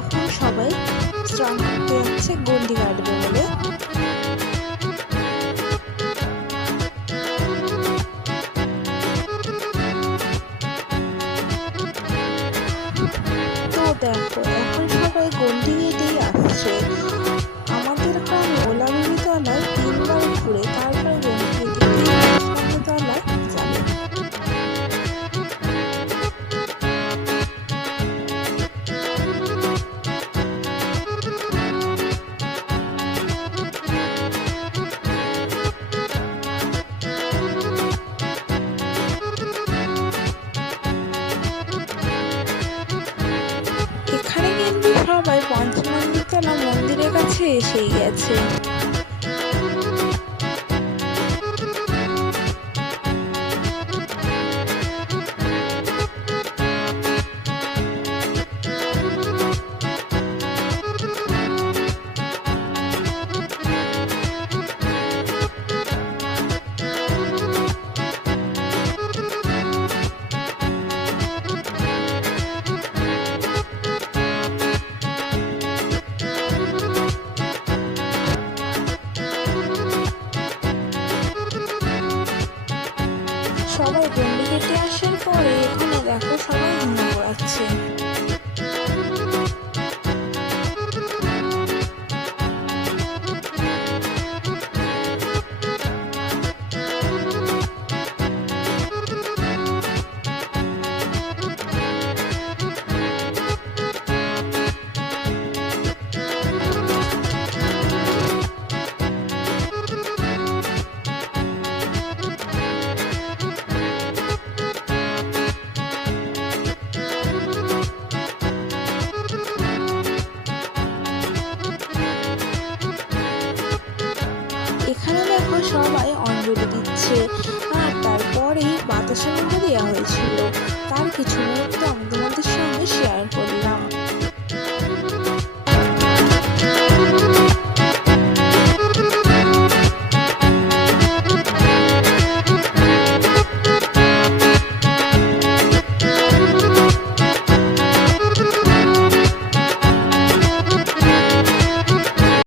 এখন সবাই স্নান করতে যাচ্ছে গন্ডি কাটবে বলে। তো দেখো এখন সবাই গন্ডি কেটেই আসছে। আমাদের গ্রামে ওলাবেড়ি তলায় 3 বার ঘুরে তারপর গন্ডি কেটে তলায় যাবে। এখানে কিন্তু সবাই পঞ্চমন্দিরতলা মন্দিরের কাছে এসেই গেছে। সবাই গন্ডি কেটে আসার পরে এখানে দেখো সবাই ঘুমিয়ে পড়াচ্ছে। এখানে দেখো সবাই অঞ্জলি দিচ্ছে, আর তারপরেই বাতাসের মধ্যে দেওয়া হয়েছিল। তার কিছু মুহূর্ত আমি তোমাদের সঙ্গে শেয়ার করলাম।